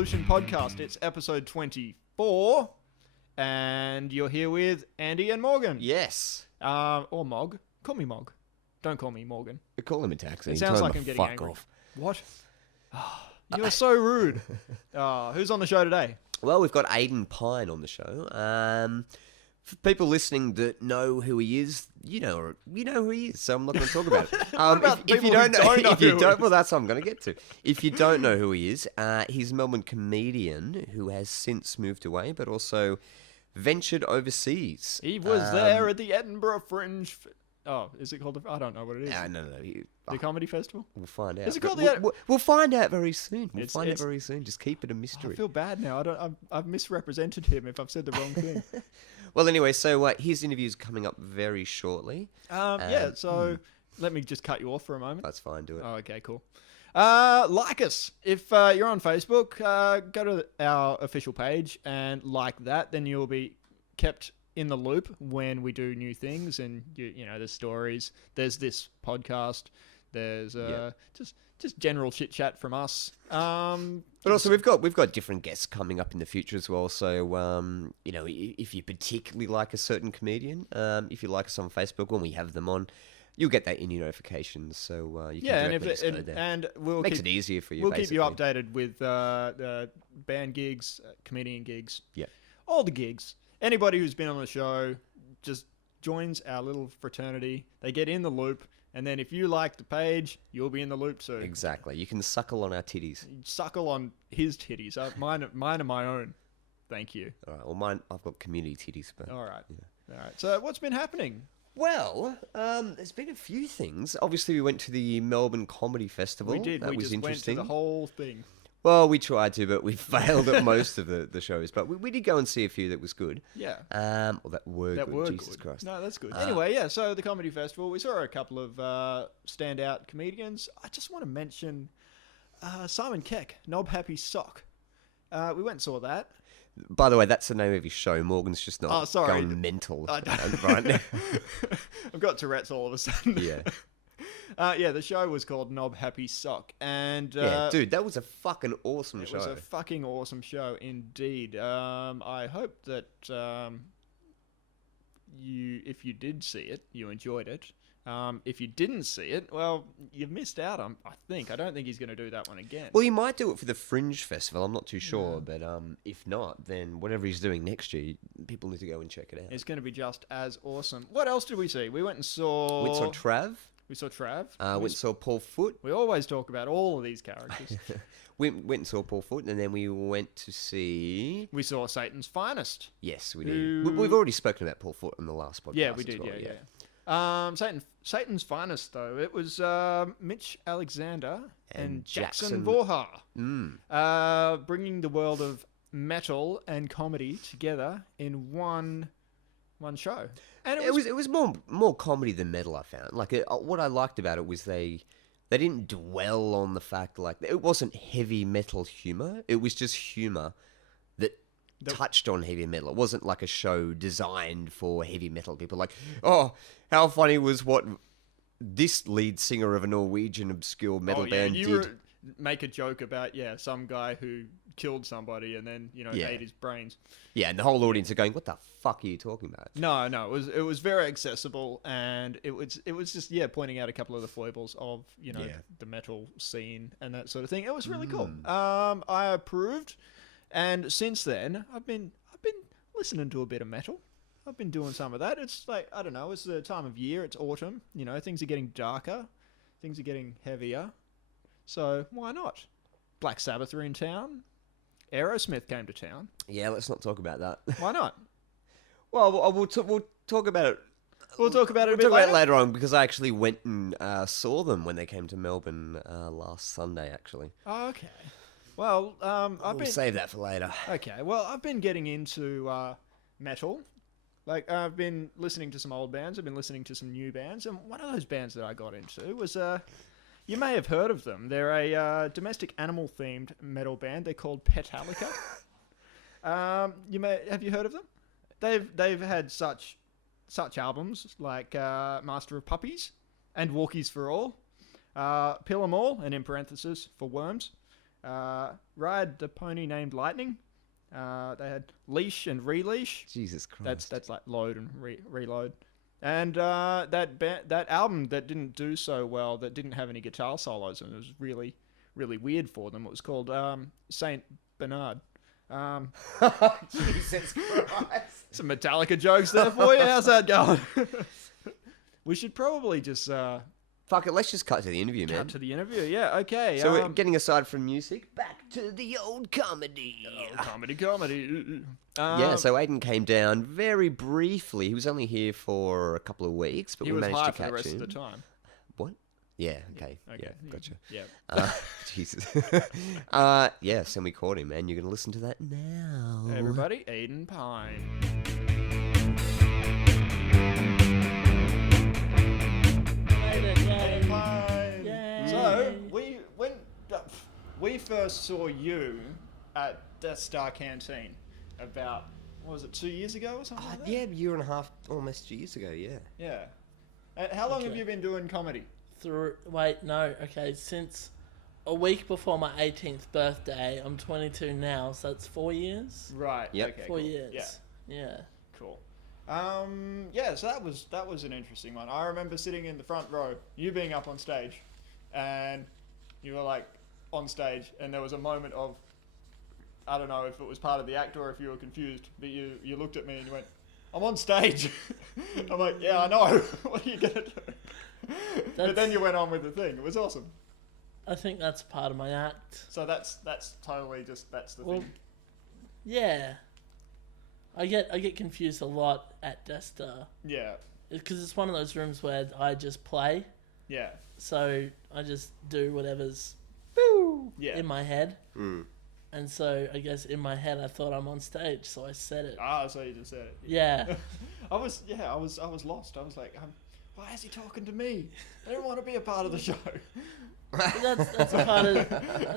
Revolution podcast. It's episode 24, and you're here with Andy and Morgan. Yes. Or Mog. Call me Mog. Don't call me Morgan. Call him a taxi. It sounds like I'm getting angry. Off. What? You are so rude. Who's on the show today? Well, we've got Aiden Pyne on the show. For people listening that know who he is, you know who he is. So I'm not going to talk about it. If you don't know, well, that's what I'm going to get to. If you don't know who he is, he's a Melbourne comedian who has since moved away, but also ventured overseas. He was there at the Edinburgh Fringe. Is it called? I don't know what it is. No. The comedy festival? We'll find out. Is it called we'll find out very soon. We'll find out very soon. Just keep it a mystery. I feel bad now. I've misrepresented him if I've said the wrong thing. Well, anyway, so his interview's coming up very shortly. So let me just cut you off for a moment. That's fine. Do it. Oh, okay, cool. Like us. If you're on Facebook, go to our official page and like that. Then you'll be kept in the loop when we do new things, and you know there's stories. There's this podcast. There's just general chit chat from us. But also we've got different guests coming up in the future as well. So if you particularly like a certain comedian, if you like us on Facebook when we have them on, you'll get that in your notifications. So you can directly just go there. And we'll makes it easier for you. We'll keep you updated with band gigs, comedian gigs. Yeah, all the gigs. Anybody who's been on the show just joins our little fraternity. They get in the loop. And then if you like the page, you'll be in the loop too. Exactly. You can suckle on our titties. Suckle on his titties. Mine are my own. Thank you. All right. Well, mine, I've got community titties. But, all right. Yeah. All right. So what's been happening? Well, there's been a few things. Obviously, we went to the Melbourne Comedy Festival. We did. That we was just interesting. Went to the whole thing. Well, we tried to, but we failed at most of the shows. But we did go and see a few that was good. Yeah. That were good. Jesus good. Christ. No, that's good. Anyway, yeah, so the Comedy Festival, we saw a couple of standout comedians. I just want to mention Simon Keck, Knob Happy Sock. We went and saw that. By the way, that's the name of his show. Morgan's just not going mental right now. I've got Tourette's all of a sudden. Yeah. The show was called Knob Happy Sock, and dude, that was a fucking awesome show. It was a fucking awesome show indeed. I hope that if you did see it, you enjoyed it. If you didn't see it, well, you've missed out. I don't think he's going to do that one again. Well, he might do it for the Fringe Festival. I'm not too sure, but if not, then whatever he's doing next year, people need to go and check it out. It's going to be just as awesome. What else did we see? We went and saw. We saw Trav. We saw Trav. Went and saw Paul Foot. We always talk about all of these characters. We went and saw Paul Foot, and then we went to see... We saw Satan's Finest. Yes, we did. We've already spoken about Paul Foot on the last podcast. Yeah, we did, Satan's Finest, though, it was Mitch Alexander and Jackson Vorha. Bringing the world of metal and comedy together in one show. And it was more comedy than metal, I found. Like what I liked about it was they didn't dwell on the fact it wasn't heavy metal humor. It was just humor that touched on heavy metal. It wasn't like a show designed for heavy metal people. Like, oh, how funny was what this lead singer of a Norwegian obscure metal band did. Make a joke about some guy who killed somebody and then ate his brains. Yeah, and the whole audience are going, "What the fuck are you talking about?" No, it was very accessible, and it was just pointing out a couple of the foibles of the metal scene and that sort of thing. It was really cool. I approved, and since then I've been listening to a bit of metal. I've been doing some of that. It's like, I don't know, it's the time of year. It's autumn. Things are getting darker, things are getting heavier. So why not? Black Sabbath are in town. Aerosmith came to town. Yeah, let's not talk about that. Why not? Well, we'll talk about it. We'll talk about it a bit later on, because I actually went and saw them when they came to Melbourne last Sunday, actually. Oh, okay. Well, we'll save that for later. Okay. Well, I've been getting into metal. Like, I've been listening to some old bands. I've been listening to some new bands. And one of those bands that I got into was... you may have heard of them. They're a domestic animal-themed metal band. They're called Petalica. Have you heard of them? They've had such albums like Master of Puppies and Walkies for All, Pill 'Em All, and in parentheses for Worms, Ride the pony named Lightning. They had Leash and Releash. Jesus Christ. That's like load and reload. And that album that didn't do so well, that didn't have any guitar solos, and it was really, really weird for them. It was called Saint Bernard. Jesus Christ. Some Metallica jokes there for you. How's that going? We should probably just Fuck it, let's just cut to the interview, man. cut to the interview. Yeah, okay. So we're getting aside from music, back to the old comedy. Comedy. Yeah, so Aiden came down very briefly. He was only here for a couple of weeks, but he we was managed high to for the catch rest him. of the time. What? Yeah, okay. Okay. Yeah, gotcha. Yeah. Jesus. Yes, and we caught him, and you're going to listen to that now. Hey everybody, Aiden Pyne. Aiden Pyne. Yay. So we first saw you at Death Star Canteen about, what was it, 2 years ago or something like that? Yeah, a year and a half, almost 2 years ago, yeah. Yeah. How long have you been doing comedy? Since a week before my 18th birthday. I'm 22 now, so that's 4 years. Right. Yep. Okay, 4 cool. years. Yeah. Cool. Yeah, so that was an interesting one. I remember sitting in the front row, you being up on stage, and you were like on stage, and there was a moment of, I don't know if it was part of the act or if you were confused, but you looked at me and you went, I'm on stage. I'm like, yeah, I know. What are you gonna do? But then you went on with the thing. It was awesome. I think that's part of my act. So that's totally just that's the thing. Yeah. I get confused a lot at Desta. Yeah. Because it's one of those rooms where I just play. Yeah. So I just do whatever's Yeah. in my head. Mm. And so I guess in my head I thought I'm on stage, so I said it. Ah, so you just said it. Yeah. I was lost. I was like, why is he talking to me? I don't want to be a part of the show. But that's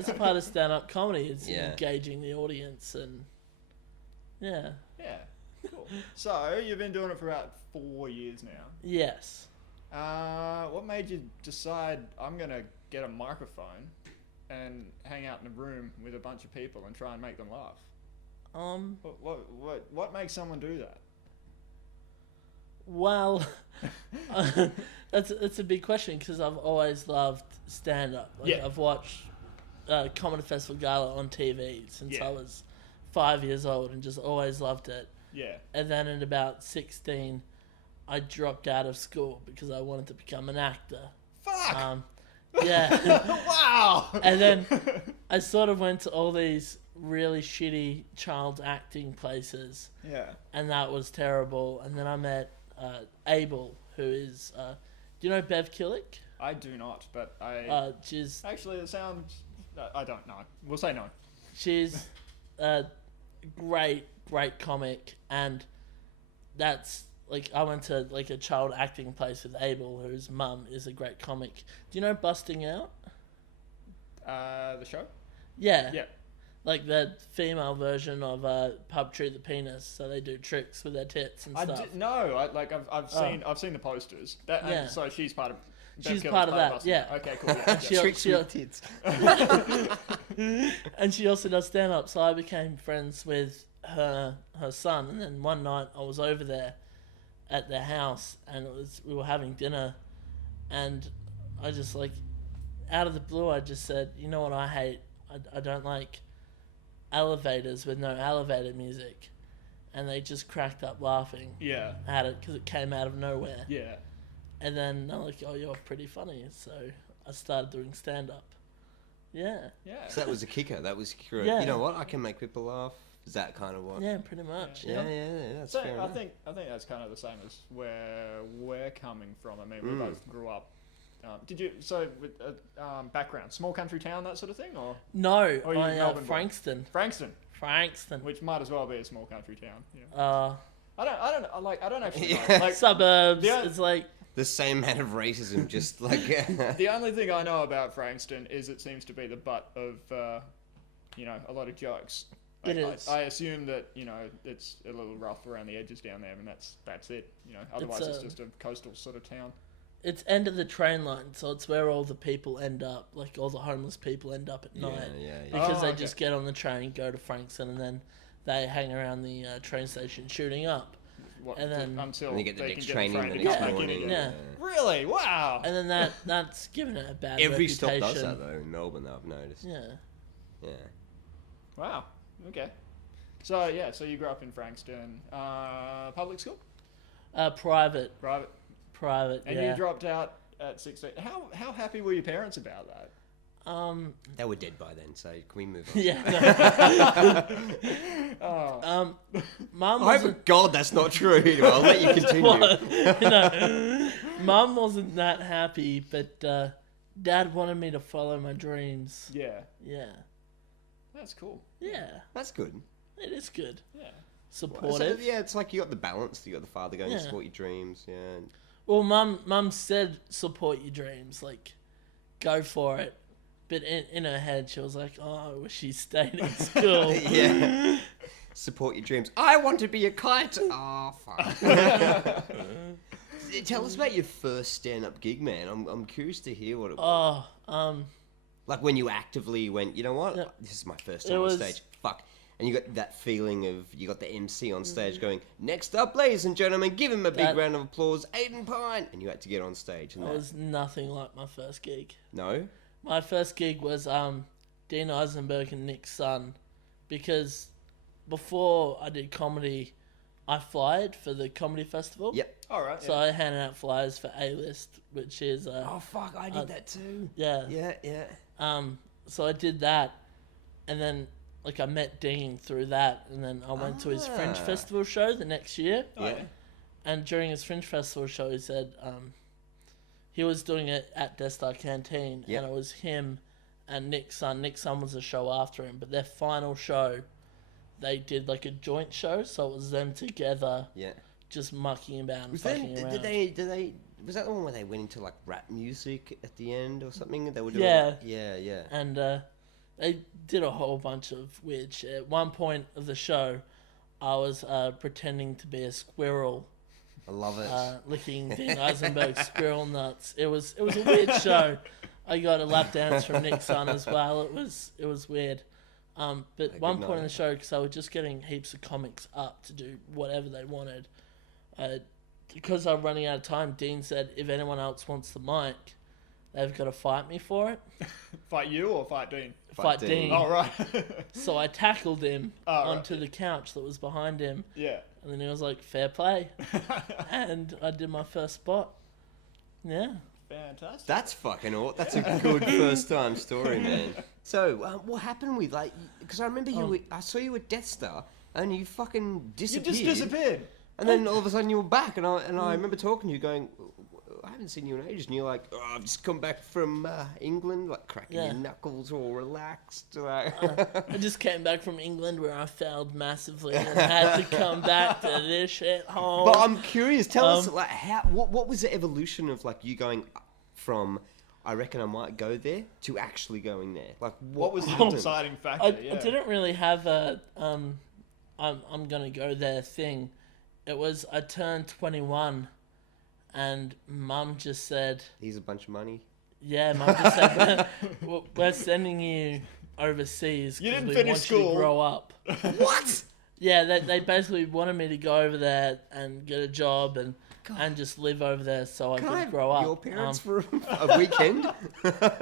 a part of stand-up comedy. It's engaging the audience and yeah. Yeah. Cool. So you've been doing it for about 4 years now. Yes. What made you decide I'm gonna get a microphone and hang out in a room with a bunch of people and try and make them laugh? What makes someone do that? Well, that's a big question because I've always loved stand-up. I've watched Comedy Festival Gala on TV since I was 5 years old and just always loved it. Yeah. And then at about 16, I dropped out of school because I wanted to become an actor. Fuck! Yeah. Wow! And then I sort of went to all these really shitty child acting places. Yeah. And that was terrible. And then I met Abel, who is... do you know Bev Killick? I do not, but I... she's... Actually, it sounds... I don't know. We'll say no. She's a great comic. And that's... Like, I went to, like, a child acting place with Abel, whose mum is a great comic. Do you know Busting Out? The show? Yeah. Yeah. Like the female version of Puppetry the Penis, so they do tricks with their tits and stuff. I've seen the posters. And so she's part of... She's part of that, yeah. Okay, cool. Yeah, Tricks with tits. And she also does stand-up, so I became friends with her son, and then one night I was over there at their house, and we were having dinner, and I just, like, out of the blue, I just said, you know what I hate? I don't like elevators with no elevator music. And they just cracked up laughing at it because it came out of nowhere. Yeah. And then they're like, oh, you're pretty funny. So I started doing stand-up. Yeah. Yeah. So that was a kicker. That was a kicker. Yeah. You know what? I can make people laugh. Is that kind of what? Yeah, pretty much. Yeah, that's fair enough. I think that's kind of the same as where we're coming from. I mean, we both grew up. With background, small country town, that sort of thing, or No, or I Melbourne Frankston. Frankston, which might as well be a small country town. Yeah. I don't actually know. Like suburbs. It's like the same amount of racism, just like the only thing I know about Frankston is it seems to be the butt of a lot of jokes. It is. I assume that it's a little rough around the edges down there, and that's it. Otherwise it's just a coastal sort of town. it's end of the train line, so it's where all the people end up, like all the homeless people end up at night. Because they just get on the train, go to Frankston, and then they hang around the train station shooting up. And then until you get the they next can train get in the the train next back in morning. again. Yeah. Really? Wow. And then that's given it a bad Every reputation. stop does that though in Melbourne. Though I've noticed. Yeah. Wow. Okay. So so you grew up in Frankston, public school, Private. and you dropped out at 16. How happy were your parents about that? They were dead by then, so can we move on? Yeah. Mum I hope God that's not true. I'll let you continue. Mum wasn't that happy, but Dad wanted me to follow my dreams. Yeah. Yeah. That's cool. Yeah. That's good. It is good. Yeah. Supportive. So, it's like you got the balance. You got the father going, support your dreams. Yeah. Well, Mum said support your dreams, like go for it. But in her head, she was like, "Oh, I wish she stayed in school." Yeah. Support your dreams. I want to be a kite. Oh, fuck. Tell us about your first stand-up gig, man. I'm curious to hear what it was. Like when you actively went, you know what? Yeah. This is my first time on stage. Fuck. And you got that feeling of, you got the MC on stage going, next up, ladies and gentlemen, give him a big round of applause, Aiden Pyne. And you had to get on stage. And It was nothing like my first gig. No? My first gig was Dean Eisenberg and Nick's son, because before I did comedy, I flyed for the comedy festival. Yep. All right. So I handed out flyers for A-List, which is Oh, fuck, I did that too. yeah. Yeah. So I did that, and then like I met Dean through that, and then I went to his Fringe Festival show the next year. Yeah. And during his Fringe Festival show, he said he was doing it at Death Star Canteen, and it was him and Nick's son. Nick's son was a show after him, but their final show, they did like a joint show, so it was them together, just mucking about and fucking around. Did they? Was that the one where they went into like rap music at the end or something? They were doing yeah. And they did a whole bunch of weird shit. At one point of the show, I was pretending to be a squirrel. I love it. Licking Dean Eisenberg's squirrel nuts. It was a weird show. I got a lap dance from Nick's son as well. It was weird. But one point in the show, because I was just getting heaps of comics up to do whatever they wanted, because I'm running out of time, Dean said, if anyone else wants the mic, they've got to fight me for it. Fight you or fight Dean? Fight Dean. Oh, right. So I tackled him onto the couch that was behind him. Yeah. And then he was like, fair play. And I did my first spot. Yeah. Fantastic. That's fucking awesome. That's a good first time story, man. So, what happened with, like, because I remember I saw you at Death Star, and you fucking disappeared. You just disappeared. And then all of a sudden you were back, and I remember talking to you going, I haven't seen you in ages, and you're like, oh, I've just come back from England, like cracking your knuckles, all relaxed. Like. I just came back from England where I failed massively and had to come back to this shit home. But I'm curious, tell us, like, what was the evolution of, like, you going from, I reckon I might go there, to actually going there? Like, what was the deciding factor? I didn't really have a, I'm going to go there thing. It was, I turned 21. And Mum just said... Here's a bunch of money. Yeah, Mum just said, we're sending you overseas because we want you to grow up. What? Yeah, they basically wanted me to go over there and get a job and just live over there so I could grow up. Your parents for a weekend?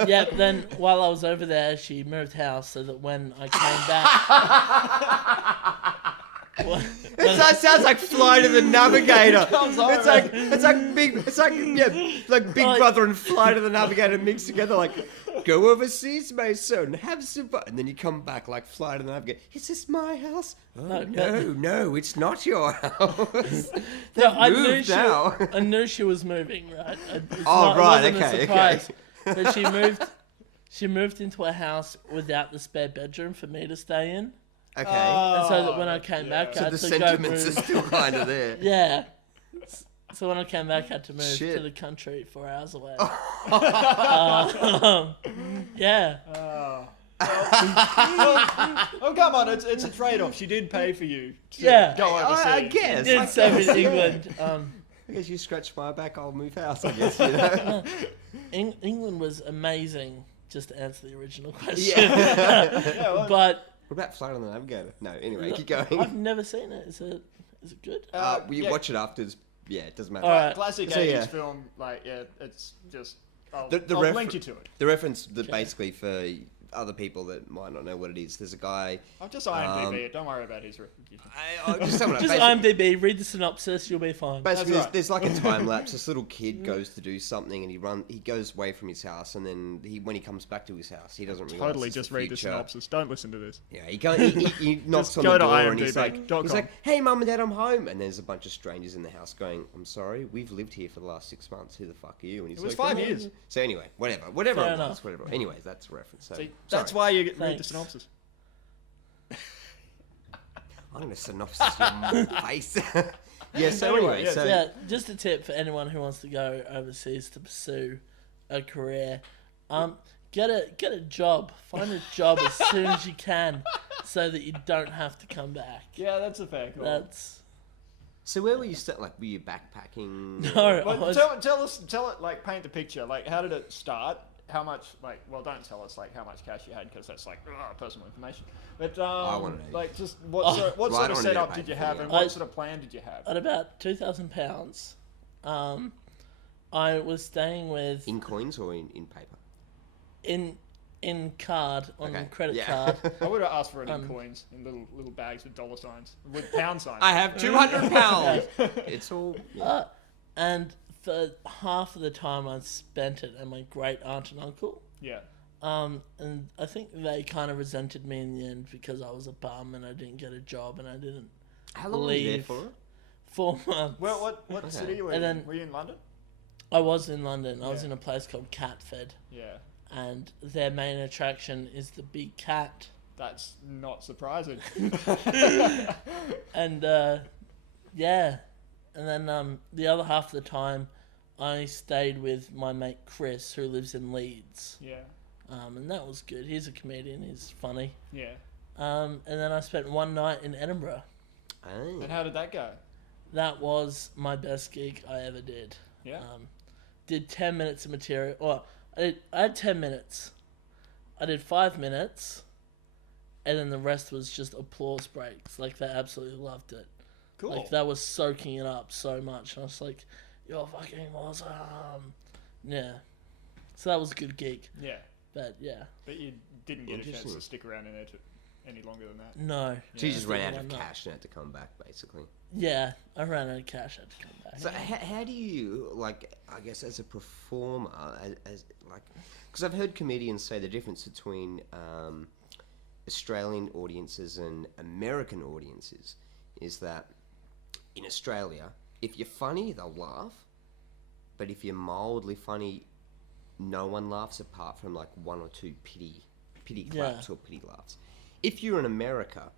Yeah, but then while I was over there, she moved house so that when I came back... It sounds like Flight of the Navigator. It's like Big Brother and Flight of the Navigator mixed together. Like, go overseas, my son, have some fun, and then you come back like Flight of the Navigator. Is this my house? Oh, no, it's not your house. I knew she was moving. Right? It wasn't a surprise. But she moved into a house without the spare bedroom for me to stay in. Okay. And so that when I came back, I had to go move. So the sentiments are still kind of there. Yeah. So when I came back, I had to move to the country 4 hours away. Yeah. Oh, come on. It's a trade-off. She did pay for you to go overseas. I guess. She did save in England. I guess you scratch my back, I'll move house, I guess, you know? England was amazing, just to answer the original question. Yeah, well, But What about Flight on the Navigator? No, anyway, keep going. I've never seen it. Is it good? We watch it after. Yeah, it doesn't matter. Alright. classic So, 80s yeah. film. Like, yeah, it's just. I'll The link you to it. The reference that basically for other people that might not know what it is, there's a guy. I'll just IMDb it. Don't worry about his reputation. Just someone Just IMDb, read the synopsis, you'll be fine. Basically, That's right. there's like a time lapse. This little kid goes to do something, and he goes away from his house, and then when he comes back to his house, he doesn't realize Totally it's just the read the future. synopsis. Don't listen to this. Yeah, he knocks Just on go the to door, and he's IMDb.com. like, "Hey, mum and dad, I'm home." And there's a bunch of strangers in the house going, "I'm sorry, we've lived here for the last 6 months. Who the fuck are you?" And he's It was like, 5 "Oh." years. So anyway, whatever Fair it was, enough. whatever. Anyways, that's a reference. So, See, that's sorry. why you read the Thanks. synopsis. I'm gonna synopsis your face. Yeah. So anyway, yeah, so Yeah, just a tip for anyone who wants to go overseas to pursue a career. Get a job. Find a job as soon as you can, so that you don't have to come back. Yeah, that's a fair call. That's So where were you? Like, were you backpacking? no. I But was, tell it, like, paint the picture. Like, how did it start? How much, like, well, don't tell us, like, how much cash you had, because that's, like, personal information. But, I wanna know. like, just what sort Well, I of don't wanna setup get did you paid have, for and it. what sort of plan did you have? at about £2,000. I was staying with In coins or in paper? in card on Okay, credit yeah. card. I would have asked for it in coins, in little bags with dollar signs, with pound signs. I have £200. It's all. Yeah. And for half of the time I spent it at my great aunt and uncle. Yeah. And I think they kind of resented me in the end because I was a bum and I didn't get a job and I didn't How long were you there leave. for? 4 months. Well, what city were you And in? then- Were you in London? I was in London. I was Yeah. in a place called Catford, Yeah. and their main attraction is the big cat. That's not surprising. And yeah, and then the other half of the time, I stayed with my mate Chris, who lives in Leeds. Yeah. And that was good. He's a comedian. He's funny. Yeah. And then I spent one night in Edinburgh. Oh. And how did that go? That was my best gig I ever did. Yeah. Did 10 minutes of material. Or I had 10 minutes. I did 5 minutes, and then the rest was just applause breaks. Like, they absolutely loved it. Cool. Like, they were soaking it up so much. And I was like, you're fucking awesome. Yeah. So that was a good gig. Yeah. But, yeah. But you didn't get a chance Interesting. to stick around in there any longer than that. No. So you just ran out Why of not? cash and had to come back, basically. Yeah. I ran out of cash. I had to come back. So how do you, like, I guess as a performer, as like, because I've heard comedians say the difference between Australian audiences and American audiences is that in Australia, if you're funny, they'll laugh, but if you're mildly funny, no one laughs apart from like one or two pity claps or pity laughs. If you're in America,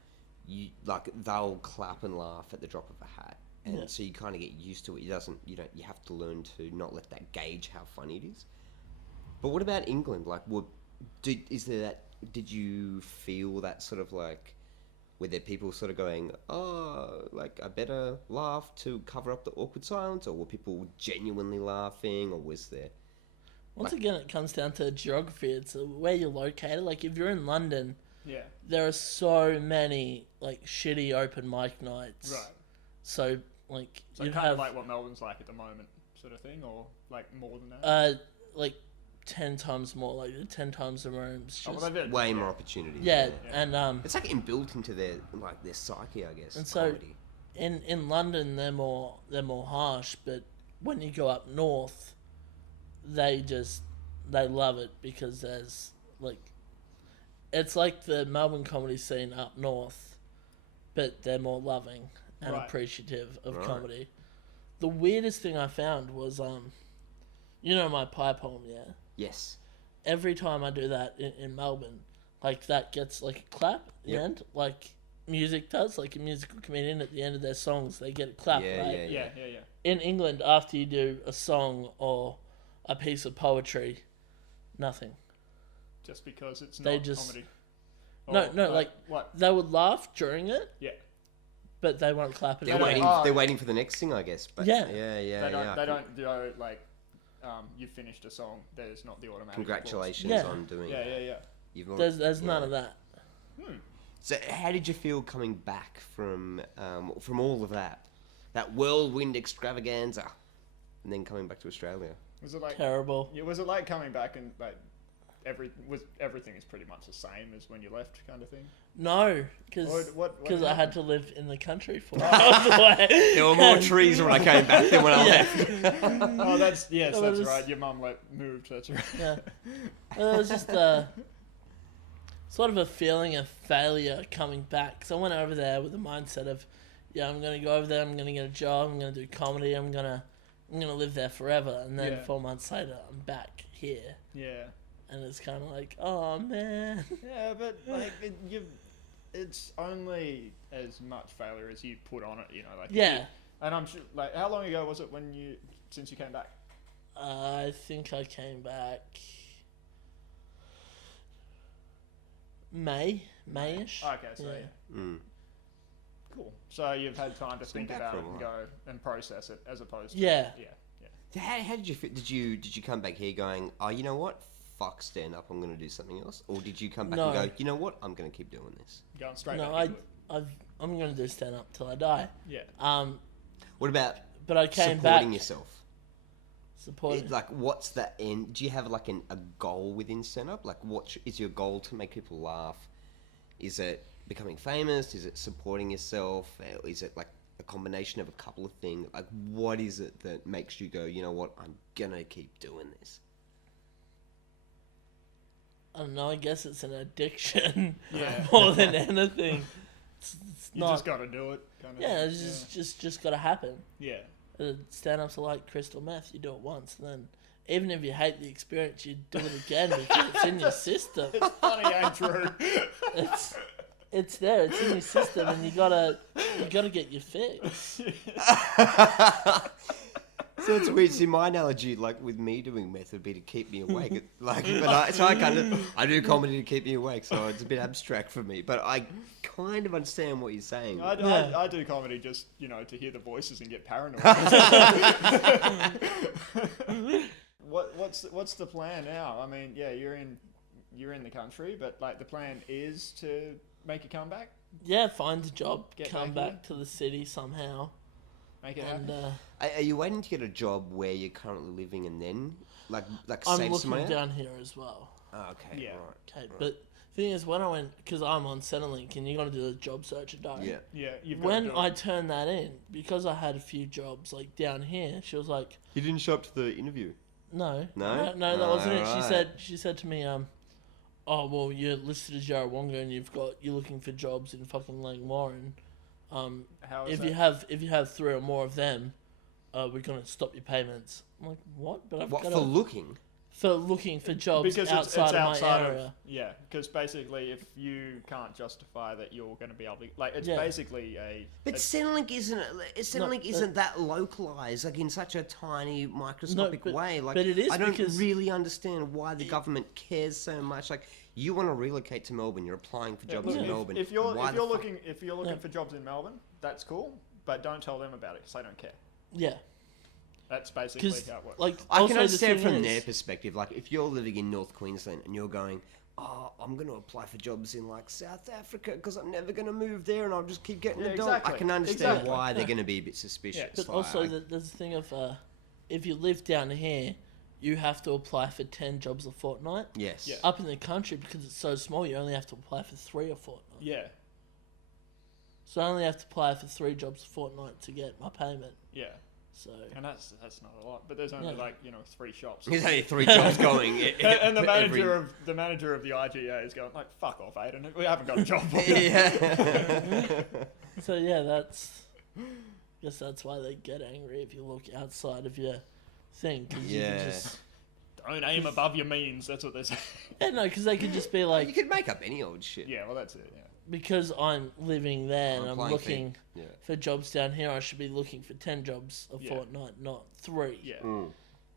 they'll clap and laugh at the drop of a hat. And so you kind of get used to it. You have to learn to not let that gauge how funny it is. But what about England? Like, did you feel that sort of like, were there people sort of going, oh, like I better laugh to cover up the awkward silence, or were people genuinely laughing, or was there? Once again, it comes down to geography. It's where you're located. Like, if you're in London, Yeah. there are so many, like, shitty open mic nights. Right. So, like, So you'd kind have, of like what Melbourne's like at the moment, sort of thing, or like more than that. like, 10 times more. Like, 10 times the rooms. Just, Oh, well, they've- Way more opportunities. yeah, Yeah. and, It's like inbuilt into their psyche, I guess. And so- comedy. in London, they're more harsh, but when you go up north, they love it because there's, like, it's like the Melbourne comedy scene up north, but they're more loving and Right. appreciative of Right. comedy. The weirdest thing I found was, you know my pie poem, yeah? Yes. Every time I do that in Melbourne, like, that gets, like, a clap at the Yep. end, like music does, like a musical comedian at the end of their songs, they get a clap, Yeah, right? yeah. Yeah. In England, after you do a song or a piece of poetry, nothing. Just because it's They not just- comedy. No, like, what? they would laugh during it, Yeah. but they won't clap it. They're waiting. They're waiting for the next thing, I guess. But Yeah. They don't do like you finished a song. There's not the automatic. Congratulations on doing. Yeah. There's none of that. So how did you feel coming back from all of that whirlwind extravaganza, and then coming back to Australia? Was it like terrible? Yeah, was it like coming back and like everything is pretty much the same as when you left, kind of thing? No, because what I had to live in the country for miles away. There were more trees when I came back than when I left. Oh, that's right. Your mum moved. That's right. Yeah, well, it was just sort of a feeling of failure coming back. Because I went over there with the mindset of, I'm gonna go over there. I'm gonna get a job. I'm gonna do comedy. I'm gonna live there forever. And then 4 months later, I'm back here. Yeah. And it's kind of like, oh man. Yeah, but like it's only as much failure as you put on it, Like and I'm sure. Like, how long ago was it since you came back? I think I came back Mayish. Okay, so cool. So you've had time to think about it and go and process it, as opposed to yeah. How did you feel? Did you come back here going, oh, you know what? Fuck stand up, I'm going to do something else? Or did you come back and go, you know what? I'm going to keep doing this. Going straight back into it. I'm going to do stand up till I die. Yeah. What about but I came supporting back, yourself? Supporting. Like, what's the end? Do you have like a goal within stand up? Like, what is your goal to make people laugh? Is it becoming famous? Is it supporting yourself? Or is it like a combination of a couple of things? Like, what is it that makes you go, you know what? I'm going to keep doing this. I don't know, I guess it's an addiction more than anything. It's you just got to do it. Kind of it's just got to happen. Yeah. Stand-ups are like crystal meth. You do it once, and then even if you hate the experience, you do it again because it's in your system. It's funny and true. It's there. It's in your system, and you gotta get your fix. So it's weird. See, my analogy, like with me doing meth, would be to keep me awake. I do comedy to keep me awake, so it's a bit abstract for me. But I kind of understand what you're saying. I do comedy just to hear the voices and get paranoid. What's the plan now? I mean, you're in the country, but like the plan is to make a comeback. Yeah, find a job, come back to the city somehow. Make it happen. And, are you waiting to get a job where you're currently living and then like I'm save some money? looking down here as well. Oh, okay. Yeah. Right. Okay, but the thing is, when I went, because I'm on Centrelink and you got to do a job search a day. Yeah. Yeah. When I turned that in, because I had a few jobs like down here, she was like, "You didn't show up to the interview." No, that wasn't it. She said to me, "Oh well, you're listed as Yarrawonga and you're looking for jobs in fucking Langwarren. If you have 3 or more of them, we're gonna stop your payments." I'm like, what? But for looking for jobs because outside it's of my area. Because basically, if you can't justify that you're going to be able to, like, it's basically a. But Centrelink isn't that localized, like in such a tiny microscopic way. Like, but it is. I don't really understand why the government cares so much. Like, you want to relocate to Melbourne, you're applying for jobs in Melbourne. If you're looking for jobs in Melbourne, that's cool. But don't tell them about it because they don't care. Yeah. That's basically how it works. Like, I can understand from their perspective. Like, if you're living in North Queensland and you're going, oh, I'm going to apply for jobs in like South Africa because I'm never going to move there and I'll just keep getting a job. Exactly. I can understand why they're going to be a bit suspicious. But also, there's the thing of if you live down here, you have to apply for 10 jobs a fortnight. Yes. Yeah. Up in the country, because it's so small, you only have to apply for 3 a fortnight. Yeah. So I only have to apply for 3 jobs a fortnight to get my payment. Yeah. So and that's not a lot, but there's only 3 shops. There's only 3 jobs going. And the manager of the IGA is going like, "Fuck off, Aiden. We haven't got a job for you." Yeah. So I guess that's why they get angry if you look outside of your thing. Cause you can just don't aim above your means. That's what they say. Yeah, no, because they could just be like, you could make up any old shit. Yeah, well, that's it. Yeah. Because I'm living there and I'm looking for jobs down here, I should be looking for 10 jobs a fortnight, not 3. Yeah.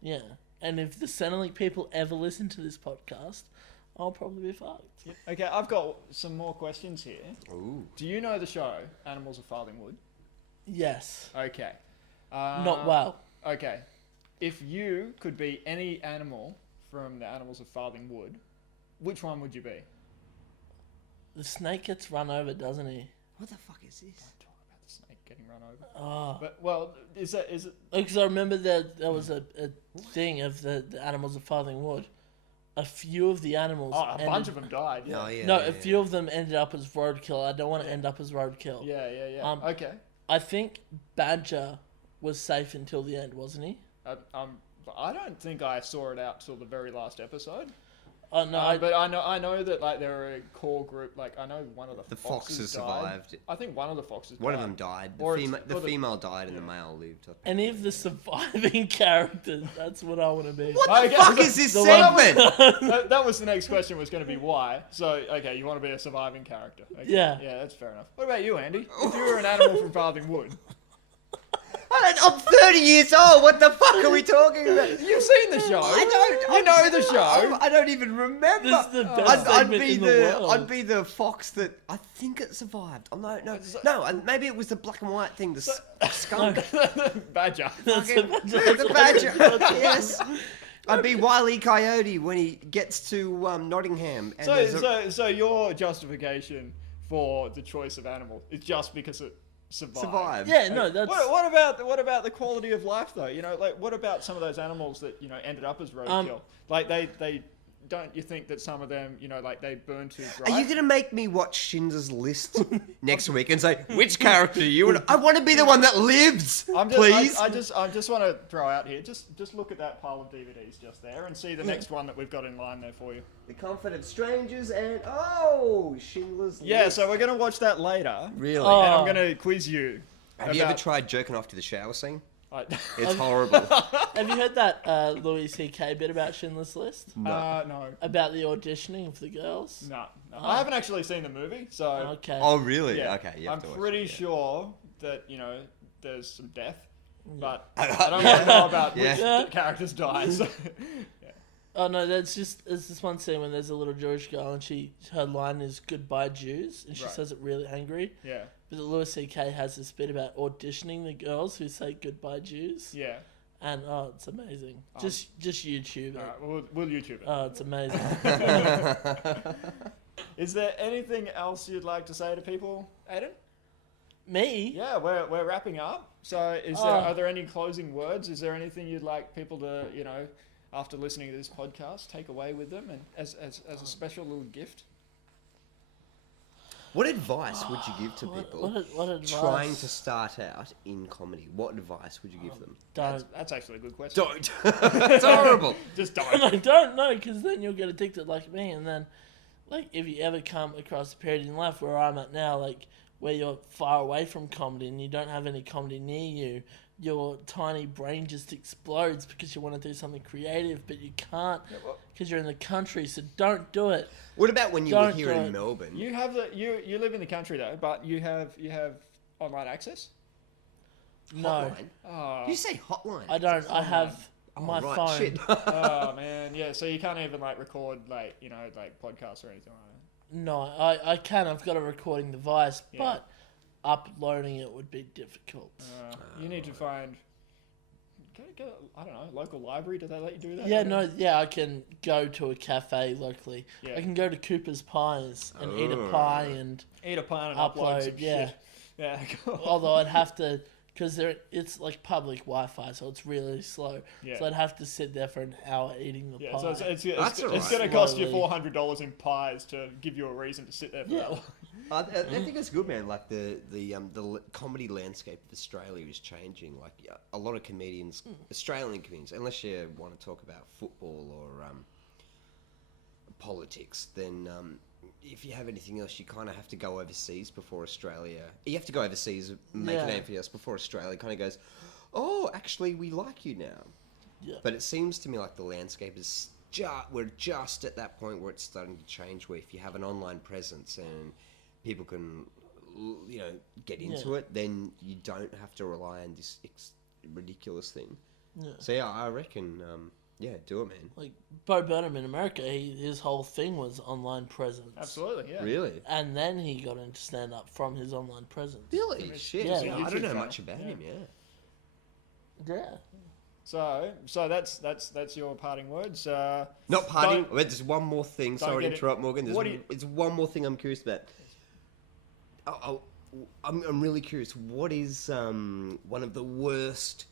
Yeah. And if the Centrelink people ever listen to this podcast, I'll probably be fucked. Yep. Okay, I've got some more questions here. Ooh. Do you know the show Animals of Farthing Wood? Yes. Okay. Not well. Okay. If you could be any animal from the Animals of Farthing Wood, which one would you be? The snake gets run over, doesn't he? What the fuck is this? Don't talk about the snake getting run over. Oh. But, well, is it... Because I remember there was a thing of the Animals of Farthing Wood. A few of the animals... Oh, a bunch of them died. Yeah. Oh, yeah. No, a few of them ended up as roadkill. I don't want to end up as roadkill. Yeah. Okay. I think Badger was safe until the end, wasn't he? I don't think I saw it out till the very last episode. Oh no! But I know that like they're a core group. Like I know one of the foxes died. survived. I think one of the foxes. One of them died. The female died and the male lived. Any of the surviving characters. That's what I want to be. What the fuck is this segment? That was the next question. Was going to be why. So okay, you want to be a surviving character? Okay. Yeah. Yeah, that's fair enough. What about you, Andy? If you were an animal from Farthing Wood. I'm 30 years old. What the fuck are we talking about? You've seen the show. You know the show. I don't even remember. This is the best segment in the world. I'd be the fox that I think it survived. Oh no. Maybe it was the black and white thing. The skunk. Badger. The badger. Yes. I'd be Wile E. Coyote when he gets to Nottingham. And so your justification for the choice of animal is just because it survived. Yeah, no, that's... What about the quality of life though? You know, like what about some of those animals that, you know, ended up as roadkill? Like they don't you think that some of them, you know, like they burn too bright? Are you going to make me watch Schindler's List next week and say, which character do you want? I want to be the one that lives, please. I just want to throw out here, just look at that pile of DVDs just there and see the next one that we've got in line there for you. The Comfort of Strangers and, Schindler's List. Yeah, so we're going to watch that later. Really? And I'm going to quiz you. Have you ever tried jerking off to the shower scene? It's horrible. Have you heard that Louis C.K. bit about Schindler's List? No. About the auditioning of the girls? No. I haven't actually seen the movie, so... Okay. Oh, really? Yeah. Okay, you I'm have to watch pretty sure that, you know, there's some death, but I I don't really know about Yeah. which characters die, so... Oh no, there's this one scene when there's a little Jewish girl and her line is "Goodbye Jews" and she says it really angry. Yeah. But Louis C.K. has this bit about auditioning the girls who say "Goodbye Jews." Yeah. And it's amazing. Just YouTube it. Alright, we'll YouTube it. Oh, it's amazing. Is there anything else you'd like to say to people, Aiden? Me? Yeah, we're wrapping up. So are there any closing words? Is there anything you'd like people to, you know, after listening to this podcast, take away with them and as a special little gift? What advice would you give to people What advice? trying to start out in comedy? What advice would you give them? Don't. That's actually a good question. Don't. It's horrible. Just don't. No, don't know, because then you'll get addicted like me, and then, like, if you ever come across a period in life where I'm at now, like, where you're far away from comedy and you don't have any comedy near you, your tiny brain just explodes because you want to do something creative, but you can't because you're in the country, so don't do it. What about when you were here in Melbourne? You have you live in the country though, but you have online access? No. Hotline? Oh, You say hotline? I don't. I have my right, phone. shit. oh man, yeah. So you can't even like record like, you know, like podcasts or anything like that. No, I can. I've got a recording device, but uploading it would be difficult. You need to find. Go, I don't know, local library. Do they let you do that? Yeah, no, yeah, I can go to a cafe locally. Yeah. I can go to Cooper's Pies and eat a pie and Eat a pie and upload. some Yeah, shit. Yeah. Cool. although I'd have to, because it's like public Wi-Fi, so it's really slow. Yeah. So I'd have to sit there for an hour eating the pie. So it's That's all going to right. cost you Slowly. $400 in pies to give you a reason to sit there for that long. I think it's good, man. Like the comedy landscape of Australia is changing. Like a lot of comedians, Australian comedians, unless you want to talk about football or politics, then if you have anything else, you kind of have to go overseas before Australia. You have to go overseas, make a name for yourself before Australia kind of goes, oh, actually, we like you now. Yeah. But it seems to me like the landscape is we're just at that point where it's starting to change. Where if you have an online presence and people can, you know, get into it, then you don't have to rely on this ridiculous thing. Yeah. So yeah, I reckon Yeah, do it, man. Like Bo Burnham in America, his whole thing was online presence. Absolutely, yeah. Really? And then he got into stand up from his online presence. Really? Shit. Yeah. I don't know YouTube much channel. about him, yeah. Yeah. So that's your parting words. Not parting. Don't- Wait, there's one more thing. Sorry to get it. interrupt, Morgan. What do you- It's one more thing I'm curious about. I'm really curious. What is one of the worst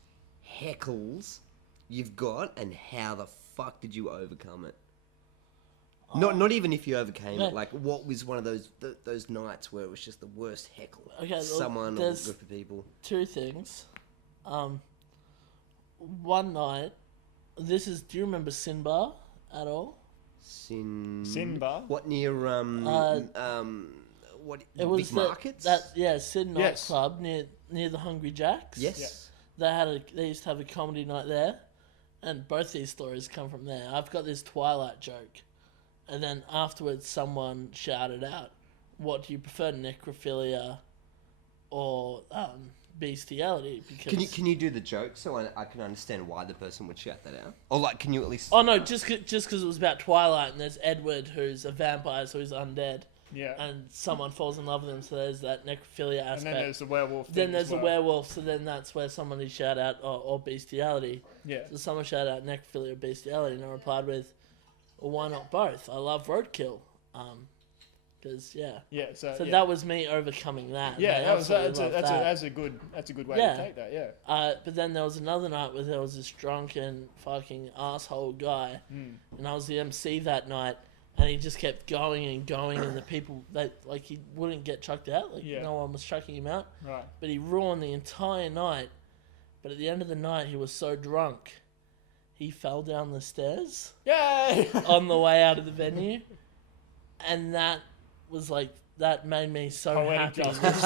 heckles you've got, and how the fuck did you overcome it? Not even if you overcame No. it. Like, what was one of those nights where it was just the worst heckle? Okay, well, Someone or a there's- group of people. Two things. One night, do you remember Sinbar at all? Sinbar? What near what It was big markets? Sin Yes. nightclub near the Hungry Jacks. Yes. They used to have a comedy night there, and both these stories come from there. I've got this Twilight joke, and then afterwards someone shouted out, "What do you prefer, necrophilia or bestiality?" Because Can you do the joke so I can understand why the person would shout that out? Or like, can you at least? oh no, just because it was about Twilight, and there's Edward who's a vampire, so he's undead. Yeah. And someone falls in love with him, so there's that necrophilia aspect. And then there's the werewolf. Then thing there's as the well. werewolf, so then that's where someone would shout out, or bestiality. Yeah. So someone shouted out necrophilia or bestiality, and I replied with, well, why not both? I love roadkill. Because, yeah. Yeah. So yeah. That was me overcoming that. Yeah, and I that was absolutely loved that. that's a good way Yeah. to take that. Yeah. But then there was another night where there was this drunken fucking asshole guy, and I was the MC that night, and he just kept going and going, and the people he wouldn't get chucked out, Yeah. no one was chucking him out, Right. but he ruined the entire night. But at the end of the night, he was so drunk, he fell down the stairs Yay! on the way out of the venue, and that made me so Poetic happy. justice.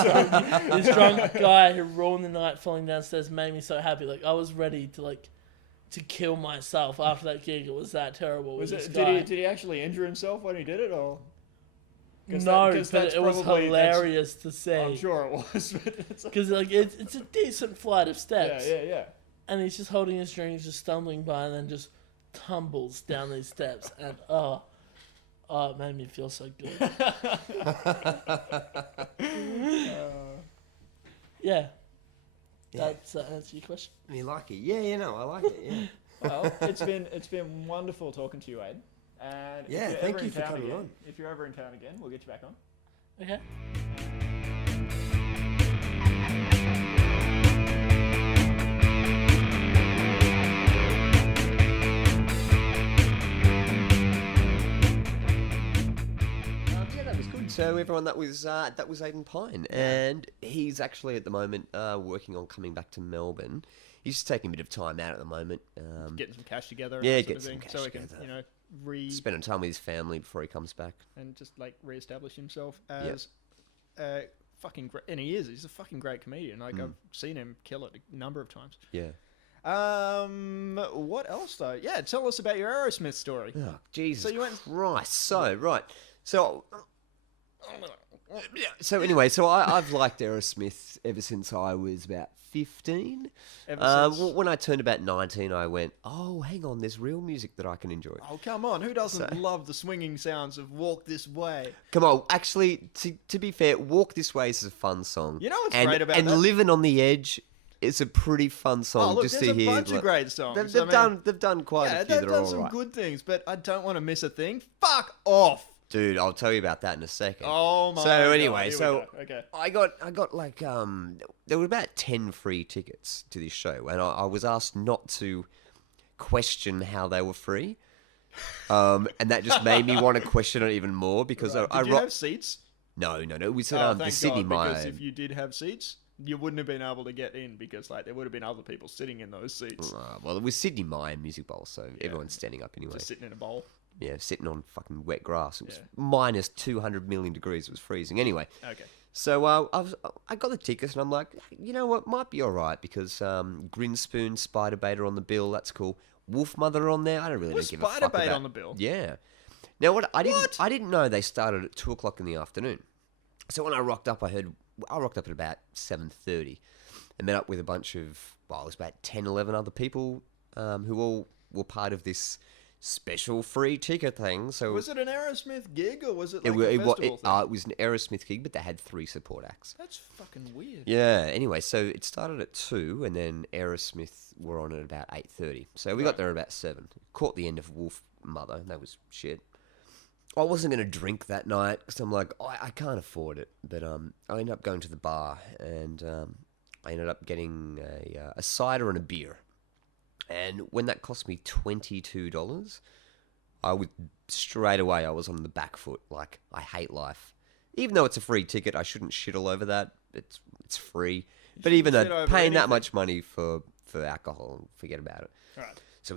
This drunk guy who ruined the night falling downstairs made me so happy. Like, I was ready to kill myself after that gig. It was that terrible. Was with it? this guy. Did he actually injure himself when he did it, or? No, that's but it was probably- hilarious to see. I'm sure it was. But it's like- Because it's a decent flight of steps. yeah. And he's just holding his drink, just stumbling by, and then just tumbles down these steps. And it made me feel so good. Yeah. That's answer your question. You like it? Yeah, no, I like it. Yeah. Well, it's been wonderful talking to you, Aiden. And if Yeah, you're thank ever you in for town coming again, on. If you're ever in town again, we'll get you back on. Okay. Yeah, that was good. So everyone, that was Aiden Pyne, and he's actually at the moment working on coming back to Melbourne. He's just taking a bit of time out at the moment. Getting some cash together. Yeah, and that get sort of some thing, cash so he can, together. Spending time with his family before he comes back. and just re-establish himself as fucking great. And he is. He's a fucking great comedian. I've seen him kill it a number of times. Yeah. What else though? Yeah, tell us about your Aerosmith story. Oh, Jesus So you went- Christ. So, right. So anyway, I've liked Aerosmith ever since I was about 15. Ever since- When I turned about 19, I went, oh, hang on, there's real music that I can enjoy. Oh, come on. Who doesn't So- love the swinging sounds of Walk This Way? Come on, actually, to be fair, Walk This Way is a fun song. You know what's and, great about and that? Living on the Edge is a pretty fun song Oh, look, just there's to a hear. bunch of great songs. They've I mean, done quite yeah, a few they've that are done all some right. good things, but I don't want to miss a thing. Fuck off. Dude, I'll tell you about that in a second. Oh my So God, anyway, here we so go. Okay. I got like there were about 10 free tickets to this show, and I was asked not to question how they were free, and that just made me want to question it even more because Right. I Did you have seats? no, it was Oh, the thank Sydney God, because Mine. if you did have seats, you wouldn't have been able to get in because there would have been other people sitting in those seats, Well, it was Sydney Mine Music Bowl, so everyone's standing up anyway. just sitting in a bowl. Yeah, sitting on fucking wet grass. It was Yeah. minus 200 million degrees. It was freezing. Anyway, Okay. so I got the tickets and I'm like, you know what, might be all right because Grinspoon, Spider Beta on the bill. That's cool. Wolf Mother on there. I don't really Was give a fuck Spider Bait about. on the bill? Yeah. Now what I didn't know they started at 2:00 in the afternoon. So when I rocked up, I rocked up at about 7:30 and met up with a bunch of, it was about 10, 11 other people who all were part of this special free ticket thing. So was it an Aerosmith gig or was it it, like a it, festival thing? it was an Aerosmith gig, but they had 3 support acts. That's fucking weird. Yeah. Anyway, so it started at 2, and then Aerosmith were on at about 8:30. So we got there about 7. Caught the end of Wolf Mother, and that was shit. I wasn't going to drink that night because I'm like, I can't afford it. But I ended up going to the bar, and I ended up getting a cider and a beer. And when that cost me $22, I was straight away, I was on the back foot. Like, I hate life. Even though it's a free ticket, I shouldn't shit all over that. It's free. But even though paying that much money for alcohol, forget about it. All right. So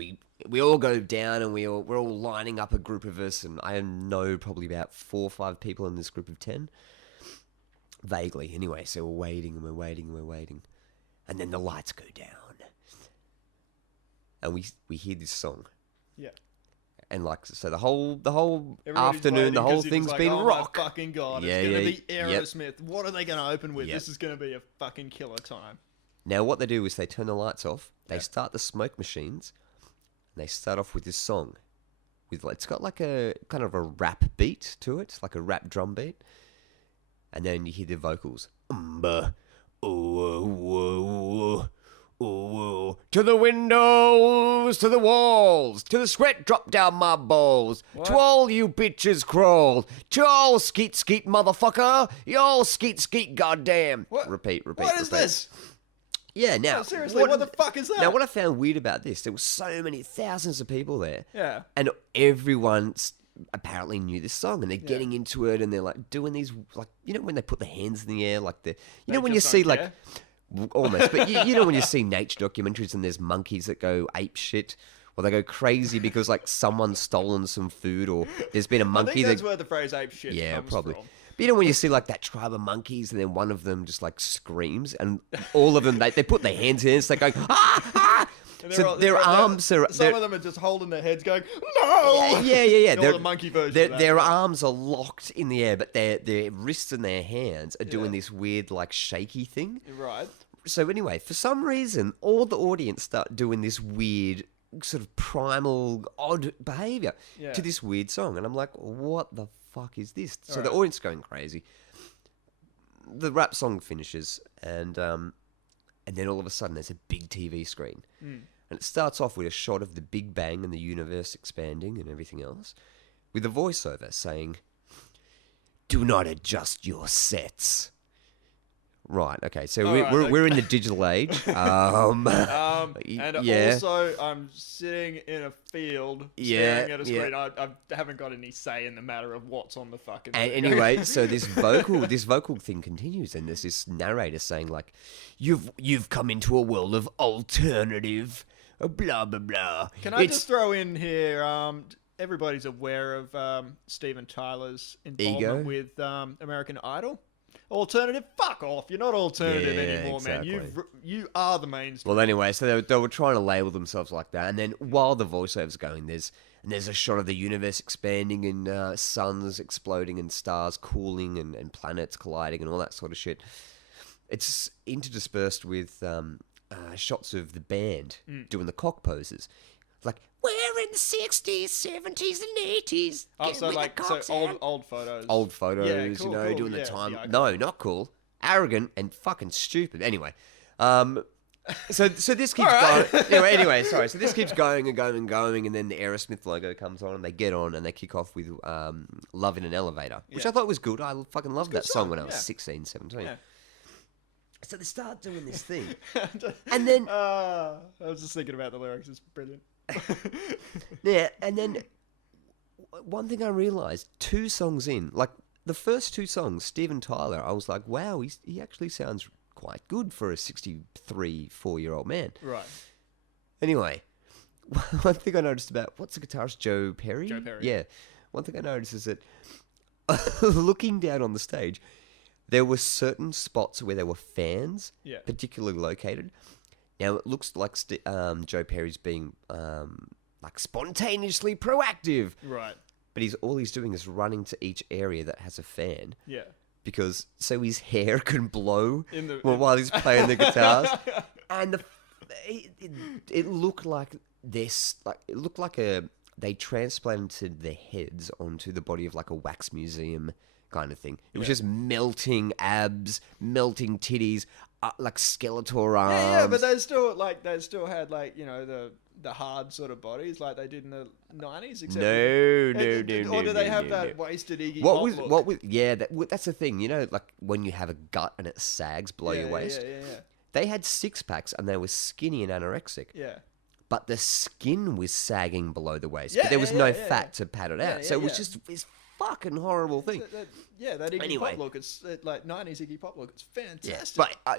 we all go down, and we're all lining up, a group of us, and I know probably about 4 or 5 people in this group of 10. Vaguely, anyway. So we're waiting, and we're waiting, and we're waiting. And then the lights go down. And we hear this song. Yeah. And like, so the whole Everybody's afternoon, waiting the 'cause whole you're thing's just like, been oh rock. My fucking God, Yeah, it's going to yeah, be yep. Aerosmith. What are they going to open with? Yep. This is going to be a fucking killer time. Now what they do is they turn the lights off, they start the smoke machines, and they start off with this song. It's got like a kind of a rap beat to it, like a rap drum beat. And then you hear the vocals. Ooh, to the windows, to the walls, to the sweat drop down my balls. What? To all you bitches crawl. To all skeet skeet motherfucker. Y'all skeet skeet goddamn. What? Repeat. What is this? Yeah, now... No, seriously, what the fuck is that? Now, what I found weird about this, there were so many thousands of people there. Yeah. And everyone apparently knew this song, and they're getting into it, and they're like doing these, like, you know when they put the hands in the air, like the... You know when you see, like... Almost, but you know when you see nature documentaries and there's monkeys that go ape shit, or they go crazy because like someone's stolen some food, or there's been a monkey I think that's where the phrase ape shit comes probably. from. But you know when you see like that tribe of monkeys, and then one of them just like screams, and all of them they put their hands in, so they're going ah. So their arms are... Some of them are just holding their heads going, no! Yeah. All the monkey version Their arms are locked in the air, but their wrists and their hands are doing this weird, like, shaky thing. Right. So anyway, for some reason, all the audience start doing this weird, sort of primal, odd behaviour to this weird song. And I'm like, what the fuck is this? So the audience is going crazy. The rap song finishes, and then all of a sudden there's a big TV screen. And it starts off with a shot of the Big Bang and the universe expanding and everything else, with a voiceover saying, "Do not adjust your sets." Right, okay, so we're in the digital age. And also, I'm sitting in a field staring at a screen. I haven't got any say in the matter of what's on the fucking And anyway, so this vocal thing continues, and there's this narrator saying, like, you've come into a world of alternative, blah, blah, blah. Can I just throw in here, everybody's aware of Steven Tyler's involvement with American Idol? Alternative? Fuck off. You're not alternative anymore, exactly. man. You are the mainstream. Well, anyway, so they were trying to label themselves like that. And then while the voiceover's going, there's a shot of the universe expanding and suns exploding and stars cooling and planets colliding and all that sort of shit. It's interdispersed with shots of the band doing the cock poses. Like, we're in the 60s, 70s, and 80s. Oh, so old photos. Old photos, Yeah, cool, cool. doing the Yeah, time. yeah, No, not cool. Arrogant and fucking stupid. Anyway, so this keeps going. Anyway, sorry. So this keeps going and going and going, and then the Aerosmith logo comes on, and they get on, and they kick off with "Love in an Elevator," which I thought was good. I fucking loved that song when I was 16, 17. Yeah. So they start doing this thing, and then I was just thinking about the lyrics. It's brilliant. Yeah, and then one thing I realised, 2 songs in, like the first 2 songs, Steven Tyler, I was like, wow, he actually sounds quite good for a 63, 4-year-old man. Right. Anyway, one thing I noticed about, what's the guitarist, Joe Perry? Joe Perry. Yeah. One thing I noticed is that looking down on the stage, there were certain spots where there were fans, particularly located. Now, it looks like Joe Perry's being like spontaneously proactive. Right. But all he's doing is running to each area that has a fan. Yeah. Because so his hair can blow while he's playing the guitars. And it looked like this, like, it looked like they transplanted their heads onto the body of like a wax museum kind of thing. It was just melting abs, melting titties, like Skeletor arms. Yeah, but they still had like, you know, the hard sort of bodies like they did in the 90s. Except No. Or do they have that wasted Iggy Pop look? What was? Yeah, that's the thing. You know, like when you have a gut and it sags below your waist. Yeah. They had six packs and they were skinny and anorexic. Yeah. But the skin was sagging below the waist. Yeah, but there was no yeah. fat to pad it out. So it was just this fucking horrible thing. That Iggy Pop look. It's like 90s Iggy Pop look. It's fantastic. Yeah,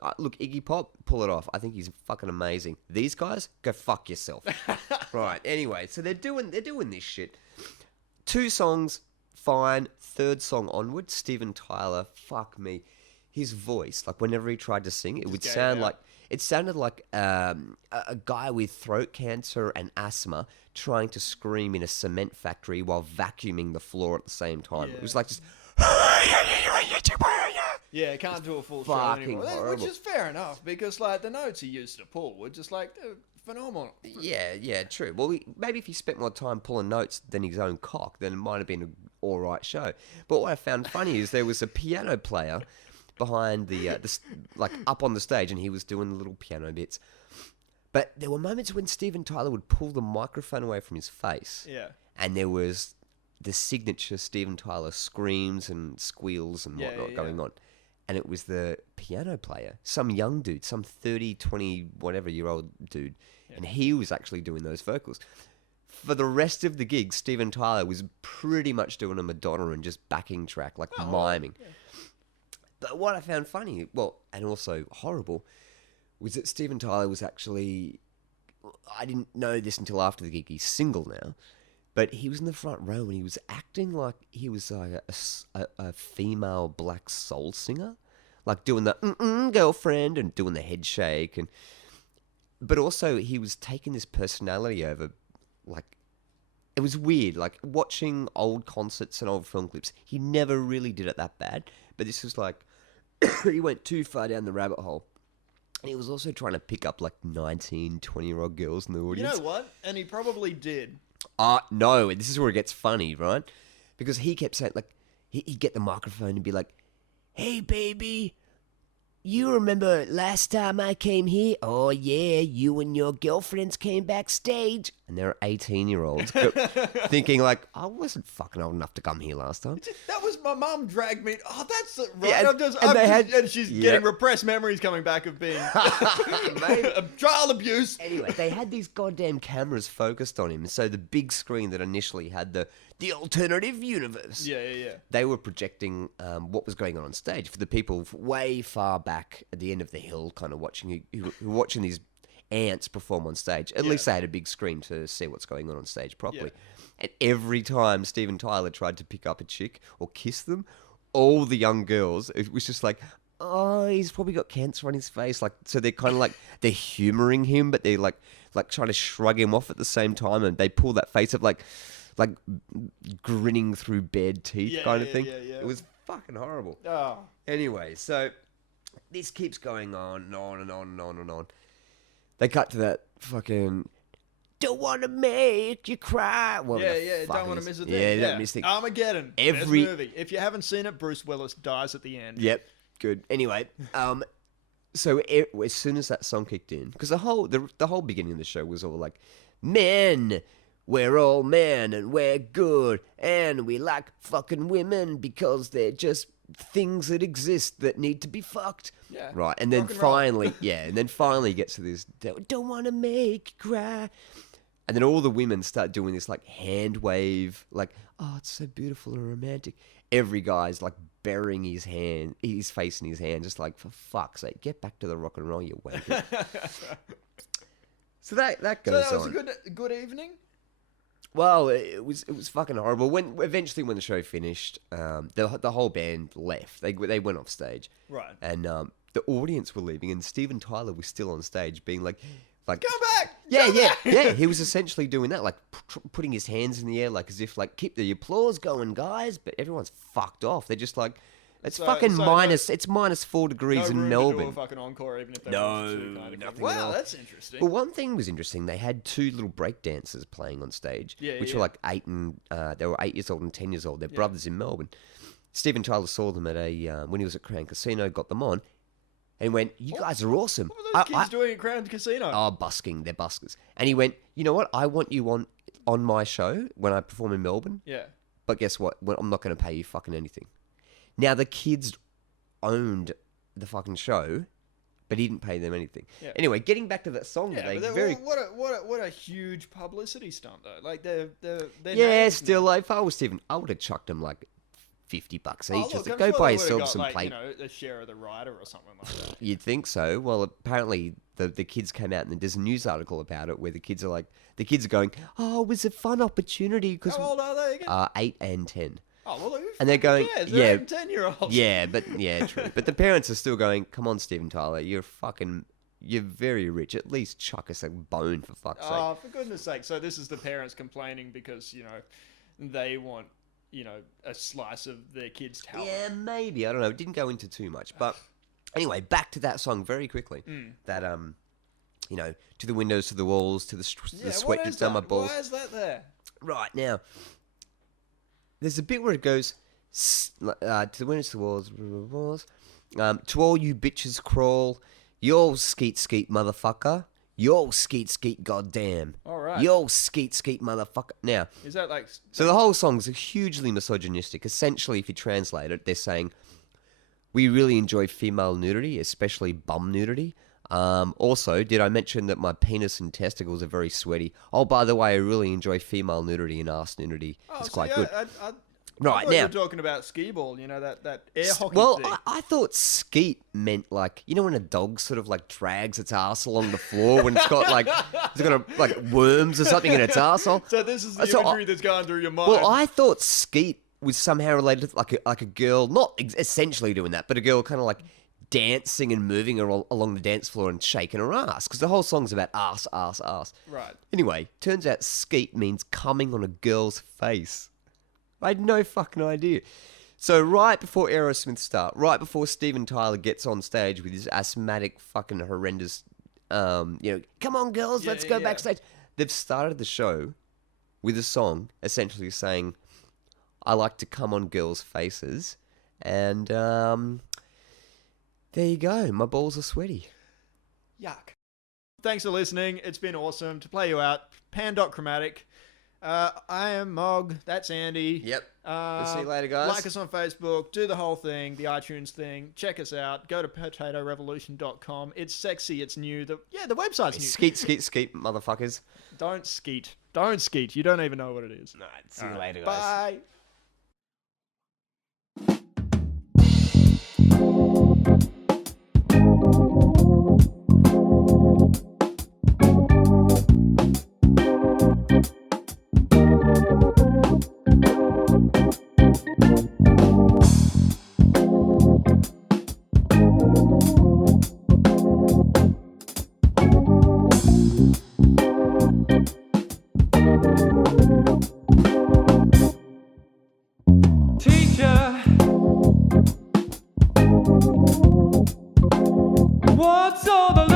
but look, Iggy Pop, pull it off. I think he's fucking amazing. These guys, go fuck yourself. Right. Anyway, so they're doing this shit. 2 songs, fine. 3rd song onward, Steven Tyler, fuck me. His voice, like whenever he tried to sing, it would sound like it sounded like a guy with throat cancer and asthma trying to scream in a cement factory while vacuuming the floor at the same time. Yeah. It was like just. Yeah, can't do a full show anymore. Which is fair enough, because like the notes he used to pull were just like phenomenal. Yeah, true. Well, maybe if he spent more time pulling notes than his own cock, then it might have been an all right show. But what I found funny is there was a piano player behind the like up on the stage, and he was doing the little piano bits. But there were moments when Steven Tyler would pull the microphone away from his face. Yeah. And there was the signature Steven Tyler screams and squeals and whatnot going on. And it was the piano player, some young dude, some 30, 20, whatever year old dude. Yeah. And he was actually doing those vocals. For the rest of the gig, Steven Tyler was pretty much doing a Madonna and just backing track, like miming. Yeah. But what I found funny, and also horrible, was that Steven Tyler was actually, I didn't know this until after the gig, he's single now, but he was in the front row and he was acting like he was like a female black soul singer, like doing the girlfriend and doing the head shake, but also he was taking this personality over, like, it was weird, like watching old concerts and old film clips, he never really did it that bad, but this was like, he went too far down the rabbit hole. And he was also trying to pick up like 19, 20-year-old girls in the audience. You know what? And he probably did. No, this is where it gets funny, right? Because he kept saying, like, he'd get the microphone and be like, "Hey, baby, you remember last time I came here? Oh, yeah, you and your girlfriends came backstage." And there are 18-year-olds thinking, like, I wasn't fucking old enough to come here last time. That was my mum dragged me. Oh, that's right. Yeah, and she's getting repressed memories coming back of being child abuse. Anyway, they had these goddamn cameras focused on him. So the big screen that initially had the alternative universe. Yeah. They were projecting what was going on stage for the people way far back at the end of the hill, kind of watching who were watching these ants perform on stage. At least they had a big screen to see what's going on stage properly. Yeah. And every time Steven Tyler tried to pick up a chick or kiss them, all the young girls, it was just like, oh, he's probably got cancer on his face. Like, so they're kind of like, they're humoring him, but they're like trying to shrug him off at the same time, and they pull that face of like grinning through bared teeth kind of thing. Yeah. It was fucking horrible. Oh. Anyway, so this keeps going on and on and on and on and on. They cut to that fucking "Don't want to make you cry." Don't want to miss a thing. Yeah, don't miss a thing. Armageddon. Best movie. If you haven't seen it, Bruce Willis dies at the end. Yep, good. Anyway, so as soon as that song kicked in, because the whole beginning of the show was all like, "Men, we're all men and we're good and we like fucking women because they're just things that exist that need to be fucked." Yeah. Right. And then finally, he gets to this, "Don't want to make you cry." And then all the women start doing this like hand wave, like, "Oh, it's so beautiful and romantic." Every guy's like burying his face in his hand, just like, for fuck's sake, get back to the rock and roll, you wanker. So that goes on. So that was a good evening? Well, it was fucking horrible. When the show finished, the whole band left. They went off stage. Right. And the audience were leaving, and Steven Tyler was still on stage, being like, "Come back!" Yeah. He was essentially doing that, like putting his hands in the air, like as if like, "Keep the applause going, guys." But everyone's fucked off. They're just like, It's minus. It's minus 4 degrees in Melbourne. To do a fucking encore, even if they wanted to, kind of nothing wow, at all. that's interesting. Well, one thing was interesting. They had 2 little break dancers playing on stage, which were like 8 and they were 8 years old and 10 years old. They're brothers in Melbourne. Steven Tyler saw them at when he was at Crown Casino, got them on, and he went, "You guys are awesome." What were those kids doing at Crown Casino? Oh, busking. They're buskers. And he went, "You know what? I want you on my show when I perform in Melbourne. Yeah. But guess what? I'm not going to pay you fucking anything." Now, the kids owned the fucking show, but he didn't pay them anything. Yeah. Anyway, getting back to that song, what a huge publicity stunt though. Like they're still like, if I was Steven, I would have chucked them like $50 each. Look, go buy yourself some like, plate. A share of the rider or something like that. You'd think so. Well, apparently the kids came out and there's a news article about it where the kids are going, "Oh, it was a fun opportunity." How old are they again? 8 and 10. Oh, well, and they're going, cares? They're 8 and 10-year-olds. Yeah, true. But the parents are still going, "Come on, Steven Tyler, you're very rich. At least chuck us a bone, for fuck's sake." Oh, for goodness sake. So this is the parents complaining because, they want, a slice of their kid's talent. Yeah, maybe. I don't know. It didn't go into too much. But anyway, back to that song very quickly. That, to the windows, to the walls, to the sweat drips down my balls. Why is that there? Right, now, there's a bit where it goes, to the windows, to the walls, to all you bitches crawl, yo skeet skeet motherfucker, yo skeet skeet goddamn, all right, yo skeet skeet motherfucker. Now, is that like... So the whole song's hugely misogynistic. Essentially, if you translate it, they're saying, we really enjoy female nudity, especially bum nudity. Also, did I mention that my penis and testicles are very sweaty? Oh, by the way, I really enjoy female nudity and ass nudity. It's quite good. Right, now, you're talking about skee ball, that air hockey thing. Well, I thought skeet meant like, when a dog sort of like drags its ass along the floor when it's got like worms or something in its arsehole. So this is the imagery that's going through your mind. Well, I thought skeet was somehow related to like a girl, not essentially doing that, but a girl kind of like dancing and moving along the dance floor and shaking her ass, because the whole song's about ass. Right. Anyway, turns out skeet means coming on a girl's face. I had no fucking idea. So right before Aerosmith start, right before Steven Tyler gets on stage with his asthmatic fucking horrendous, come on girls, let's go backstage. They've started the show with a song essentially saying, I like to come on girls' faces, and there you go. My balls are sweaty. Yuck. Thanks for listening. It's been awesome to play you out. Pan.Chromatic. I am Mog. That's Andy. Yep. We'll see you later, guys. Like us on Facebook. Do the whole thing. The iTunes thing. Check us out. Go to potatorevolution.com. It's sexy. It's new. The website's new. Skeet, motherfuckers. Don't skeet. Don't skeet. You don't even know what it is. No, see you later, guys. Bye. What's all the